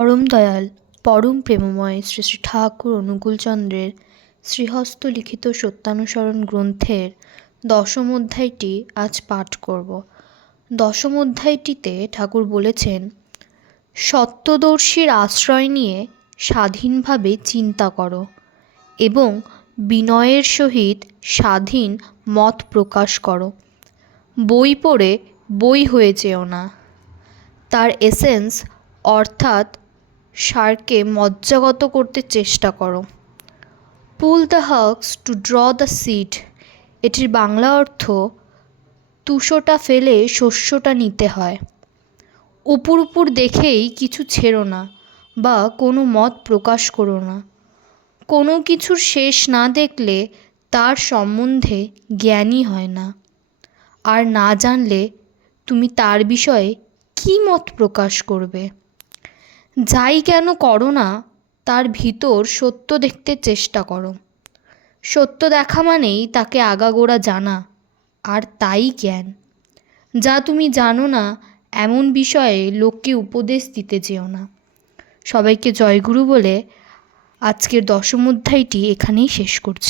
পরম দয়াল পরম প্রেমময় শ্রী শ্রী ঠাকুর অনুকূলচন্দ্রের শ্রীহস্ত লিখিত সত্যানুসরণ গ্রন্থের দশম অধ্যায়টি আজ পাঠ করব। দশম অধ্যায়টিতে ঠাকুর বলেছেন, সত্যদর্শীর আশ্রয় নিয়ে স্বাধীনভাবে চিন্তা করো এবং বিনয়ের সহিত স্বাধীন মত প্রকাশ করো। বই পড়ে বই হয়ে যেও না। তার এসেন্স অর্থাৎ সারকে মজ্জাগত করতে চেষ্টা করো। Pull the husks to draw the seed, এটির বাংলা অর্থ তুষোটা ফেলে শস্যটা নিতে হয়। উপর উপর দেখেই কিছু ছেড়ো না বা কোনো মত প্রকাশ করো না। কোনো কিছুর শেষ না দেখলে তার সম্বন্ধে জ্ঞানই হয় না, আর না জানলে তুমি তার বিষয়ে কী মত প্রকাশ করবে। যাই কেন করো না, তার ভিতর সত্য দেখতে চেষ্টা করো। সত্য দেখা মানেই তাকে আগাগোড়া জানা, আর তাই জ্ঞান। যা তুমি জানো না এমন বিষয়ে লোককে উপদেশ দিতে যেও না। সবাইকে জয়গুরু বলে আজকের দশম অধ্যায়টি এখানেই শেষ করছি।